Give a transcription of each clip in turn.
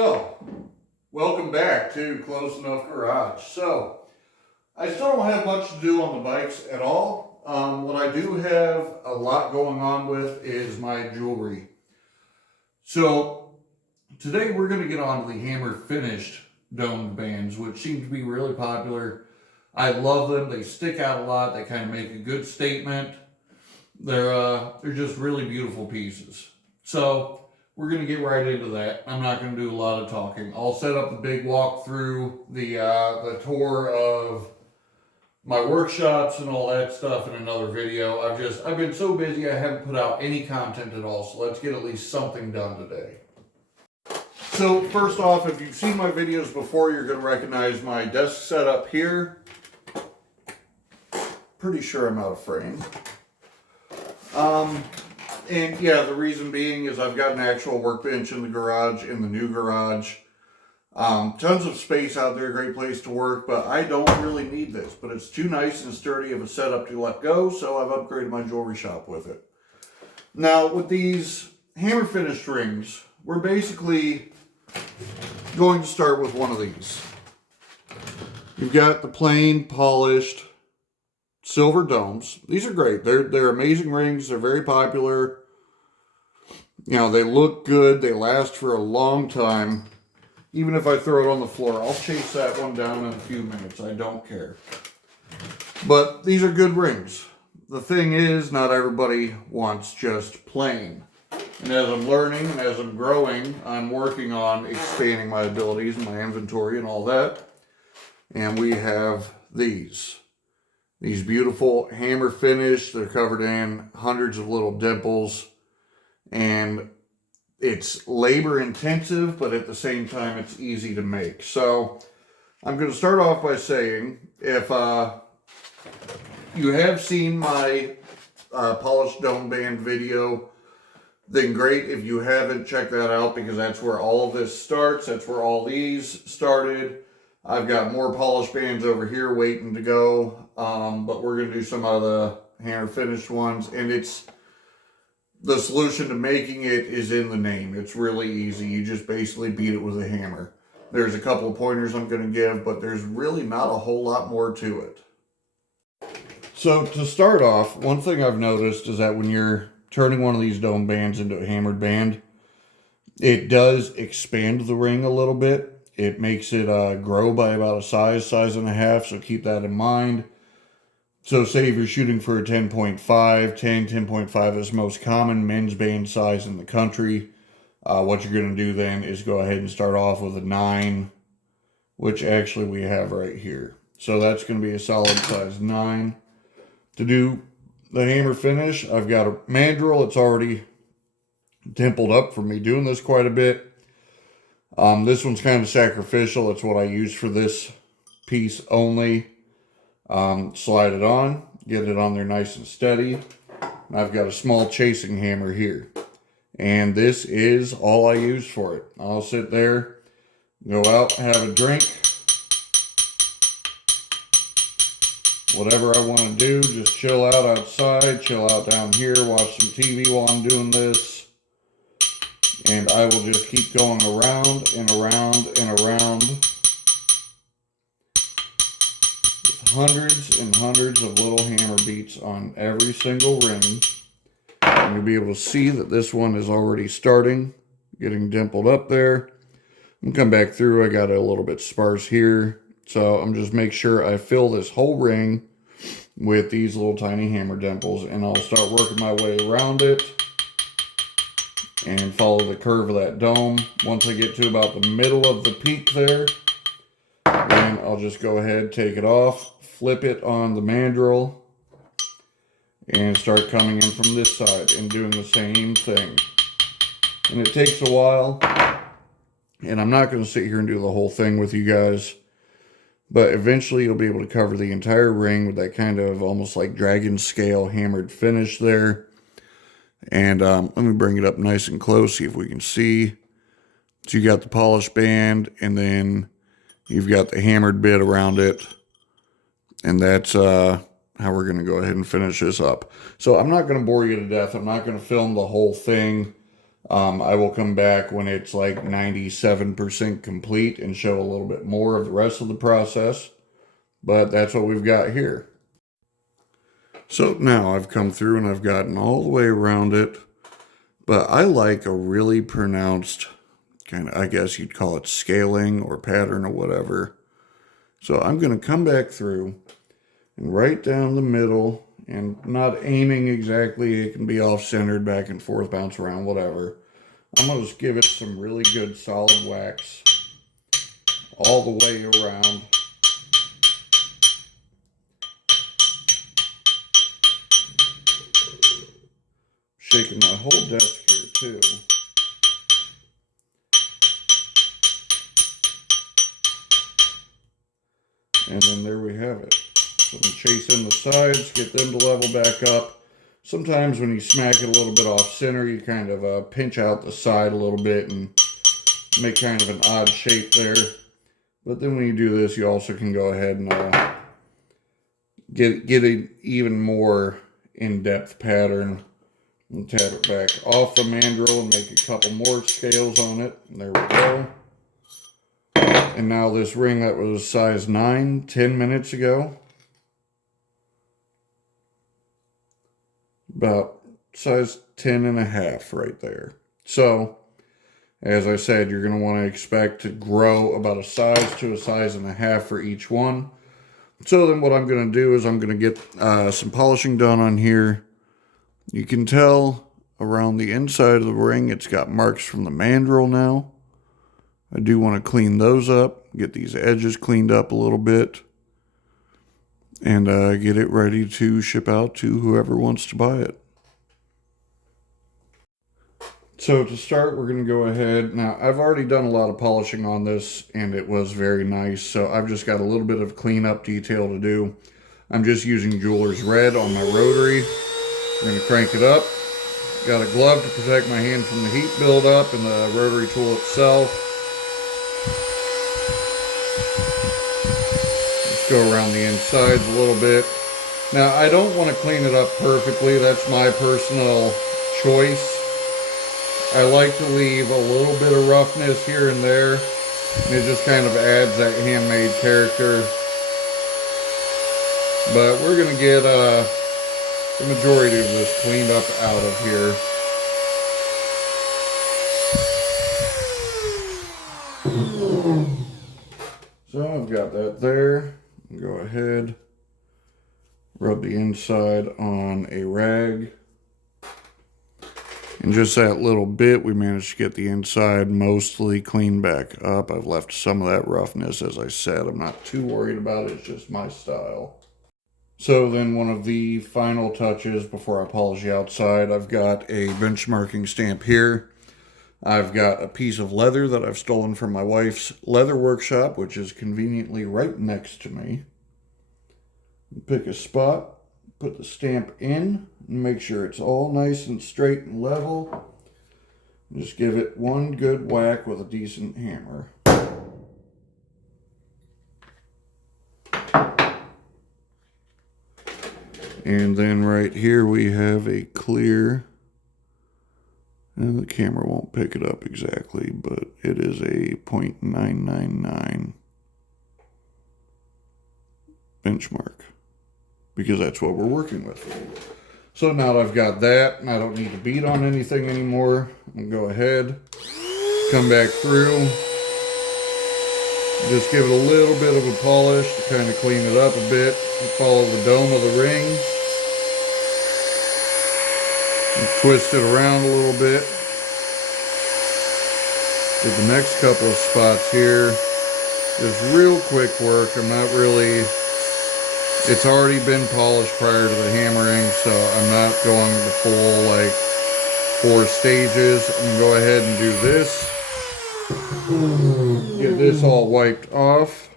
Well, welcome back to Close Enough Garage. So, I still don't have much to do on the bikes at all. What I do have a lot going on with is my jewelry. So, today we're going to get on to the hammer finished domed bands, which seem to be really popular. I love them. They stick out a lot. They kind of make a good statement. They're just really beautiful pieces. So, we're going to get right into that. I'm not going to do a lot of talking. I'll set up the big walk through the tour of my workshops and all that stuff in another video. I've been so busy I haven't put out any content at all, so let's get at least something done today. So first off, if you've seen my videos before, you're going to recognize my desk setup here. Pretty sure I'm out of frame. And yeah, the reason being is I've got an actual workbench in the garage, in the new garage. Tons of space out there, great place to work, but I don't really need this. But it's too nice and sturdy of a setup to let go, so I've upgraded my jewelry shop with it. Now, with these hammer finished rings, we're basically going to start with one of these. You've got the plain, polished silver domes. These are great. They're amazing rings. They're very popular. You know, they look good. They last for a long time. Even if I throw it on the floor, I'll chase that one down in a few minutes. I don't care. But these are good rings. The thing is, not everybody wants just plain. And as I'm learning and as I'm growing, I'm working on expanding my abilities and my inventory and all that. And we have these. These beautiful hammer finish. They're covered in hundreds of little dimples. And it's labor intensive, but at the same time, it's easy to make. So I'm going to start off by saying, if you have seen my polished dome band video, then great. If you haven't, check that out, because that's where all of this starts. That's where all these started. I've got more polished bands over here waiting to go, but we're going to do some of the hammer finished ones, and the solution to making it is in the name. It's really easy. You just basically beat it with a hammer. There's a couple of pointers I'm going to give, but there's really not a whole lot more to it. So to start off, one thing I've noticed is that when you're turning one of these dome bands into a hammered band, it does expand the ring a little bit. It makes it grow by about a size and a half, so keep that in mind. So say if you're shooting for a 10.5, 10.5 is the most common men's band size in the country. What you're going to do then is go ahead and start off with a 9, which actually we have right here. So that's going to be a solid size 9. To do the hammer finish, I've got a mandrel. It's already dimpled up from me doing this quite a bit. This one's kind of sacrificial. It's what I use for this piece only. Slide it on, get it on there nice and steady. And I've got a small chasing hammer here. And this is all I use for it. I'll sit there, go out, have a drink. Whatever I want to do, just chill out outside, chill out down here, watch some TV while I'm doing this. And I will just keep going around and around and around. Hundreds and hundreds of little hammer beats on every single ring. And you'll be able to see that this one is already starting, getting dimpled up there. I'm come back through, I got it a little bit sparse here. So I'm just make sure I fill this whole ring with these little tiny hammer dimples, and I'll start working my way around it and follow the curve of that dome. Once I get to about the middle of the peak there, then I'll just go ahead, take it off, flip it on the mandrel, and start coming in from this side and doing the same thing. And it takes a while, and I'm not going to sit here and do the whole thing with you guys, but eventually you'll be able to cover the entire ring with that kind of almost like dragon scale hammered finish there. And let me bring it up nice and close, see if we can see. So you got the polished band, and then you've got the hammered bit around it. And that's how we're going to go ahead and finish this up. So I'm not going to bore you to death. I'm not going to film the whole thing. I will come back when it's like 97% complete and show a little bit more of the rest of the process. But that's what we've got here. So now I've come through and I've gotten all the way around it. But I like a really pronounced kind of, I guess you'd call it scaling or pattern or whatever. So I'm going to come back through and right down the middle, and not aiming exactly. It can be off-centered, back and forth, bounce around, whatever. I'm going to just give it some really good solid wax all the way around. Shaking my whole desk here too. And then there we have it. So I'm chasing the sides, get them to level back up. Sometimes when you smack it a little bit off center, you kind of pinch out the side a little bit and make kind of an odd shape there. But then when you do this, you also can go ahead and get an even more in-depth pattern and tap it back off the mandrel and make a couple more scales on it. And there we go. And now this ring that was size 9 10 minutes ago, about size 10.5 right there. So, as I said, you're going to want to expect to grow about a size to a size and a half for each one. So then what I'm going to do is I'm going to get some polishing done on here. You can tell around the inside of the ring it's got marks from the mandrel now. I do want to clean those up, get these edges cleaned up a little bit, and get it ready to ship out to whoever wants to buy it. So to start, we're going to go ahead. Now, I've already done a lot of polishing on this, and it was very nice, so I've just got a little bit of cleanup detail to do. I'm just using Jeweler's Red on my rotary. I'm going to crank it up. Got a glove to protect my hand from the heat buildup and the rotary tool itself. Let's go around the insides a little bit. Now, I don't want to clean it up perfectly. That's my personal choice. I like to leave a little bit of roughness here and there. And it just kind of adds that handmade character. But we're going to get the majority of this cleaned up out of here. So I've got that there. Go ahead, rub the inside on a rag. And just that little bit, we managed to get the inside mostly cleaned back up. I've left some of that roughness, as I said. I'm not too worried about it. It's just my style. So then one of the final touches before I polish the outside, I've got a benchmarking stamp here. I've got a piece of leather that I've stolen from my wife's leather workshop, which is conveniently right next to me. Pick a spot, put the stamp in, and make sure it's all nice and straight and level. Just give it one good whack with a decent hammer. And then right here we have a clear, and the camera won't pick it up exactly, but it is a .999 benchmark, because that's what we're working with. So now that I've got that, and I don't need to beat on anything anymore, I'm going to go ahead, come back through, just give it a little bit of a polish to kind of clean it up a bit, and follow the dome of the ring, and twist it around a little bit. Did the next couple of spots here, just real quick work. I'm not really, it's already been polished prior to the hammering, so I'm not going the full like 4 stages. I'm gonna go ahead and do this. Get this all wiped off.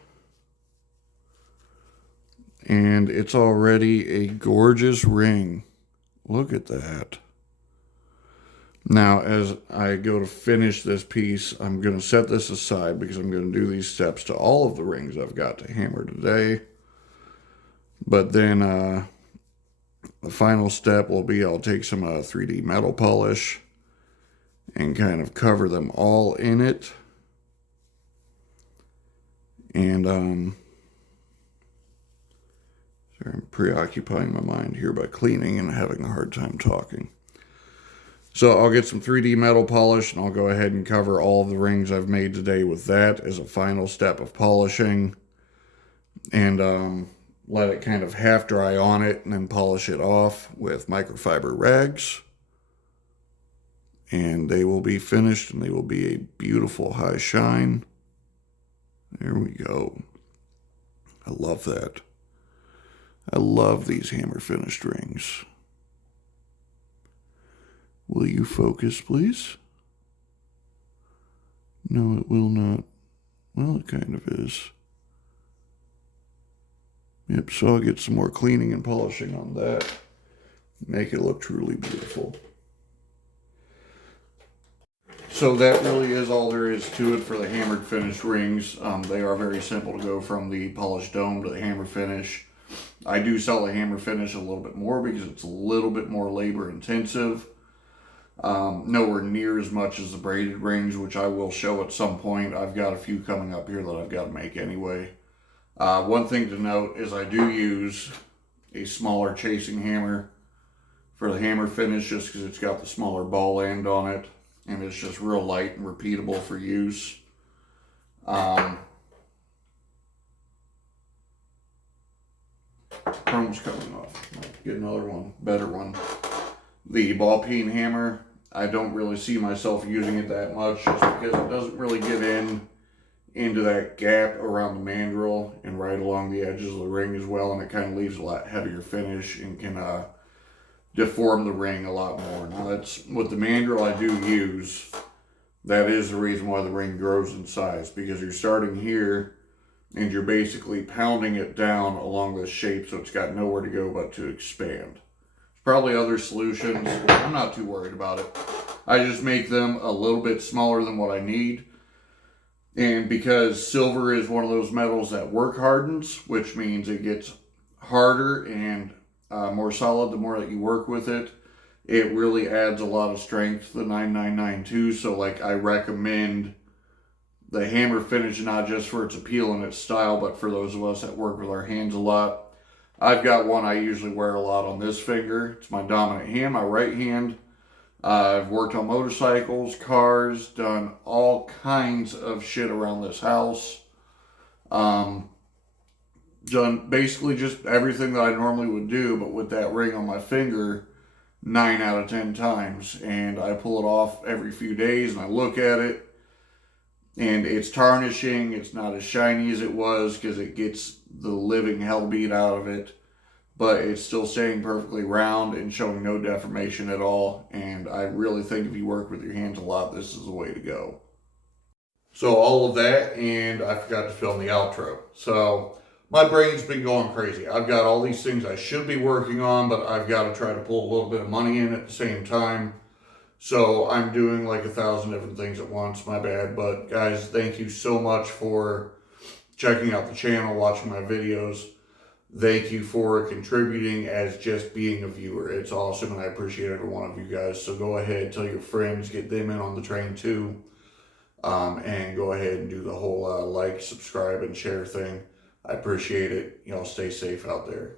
And it's already a gorgeous ring. Look at that. Now, as I go to finish this piece, I'm going to set this aside because I'm going to do these steps to all of the rings I've got to hammer today. But then the final step will be I'll take some 3D metal polish and kind of cover them all in it. And sorry, I'm preoccupying my mind here by cleaning and having a hard time talking. So I'll get some 3D metal polish, and I'll go ahead and cover all of the rings I've made today with that as a final step of polishing. And let it kind of half dry on it, and then polish it off with microfiber rags. And they will be finished, and they will be a beautiful high shine. There we go. I love that. I love these hammer finished rings. Will you focus, please? No, it will not. Well, it kind of is. Yep, so I'll get some more cleaning and polishing on that. Make it look truly beautiful. So that really is all there is to it for the hammered finished rings. They are very simple to go from the polished dome to the hammer finish. I do sell the hammer finish a little bit more because it's a little bit more labor intensive. Nowhere near as much as the braided rings, which I will show at some point. I've got a few coming up here that I've got to make anyway. One thing to note is I do use a smaller chasing hammer for the hammer finish just because it's got the smaller ball end on it, and it's just real light and repeatable for use. Chrome's coming off. Get another one, better one. The ball peen hammer, I don't really see myself using it that much just because it doesn't really get into that gap around the mandrel and right along the edges of the ring as well, and it kind of leaves a lot heavier finish and can deform the ring a lot more. Now that's with the mandrel I do use. That is the reason why the ring grows in size, because you're starting here and you're basically pounding it down along this shape so it's got nowhere to go but to expand. There's probably other solutions. I'm not too worried about it. I just make them a little bit smaller than what I need. And because silver is one of those metals that work hardens, which means it gets harder and more solid the more that you work with it, it really adds a lot of strength to the 9992. So like I recommend the hammer finish not just for its appeal and its style, but for those of us that work with our hands a lot. I've got one I usually wear a lot on this finger. It's my dominant hand, my right hand. I've worked on motorcycles, cars, done all kinds of shit around this house. Done basically just everything that I normally would do, but with that ring on my finger 9 out of 10 times. And I pull it off every few days and I look at it and it's tarnishing. It's not as shiny as it was because it gets the living hell beat out of it. But it's still staying perfectly round and showing no deformation at all. And I really think if you work with your hands a lot, this is the way to go. So all of that, and I forgot to film the outro. So my brain's been going crazy. I've got all these things I should be working on, but I've got to try to pull a little bit of money in at the same time. So I'm doing like 1,000 different things at once. My bad. But guys, thank you so much for checking out the channel, watching my videos. Thank you for contributing as just being a viewer. It's awesome, and I appreciate every one of you guys. So go ahead, tell your friends, get them in on the train too. And go ahead and do the whole like, subscribe, and share thing. I appreciate it. Y'all stay safe out there.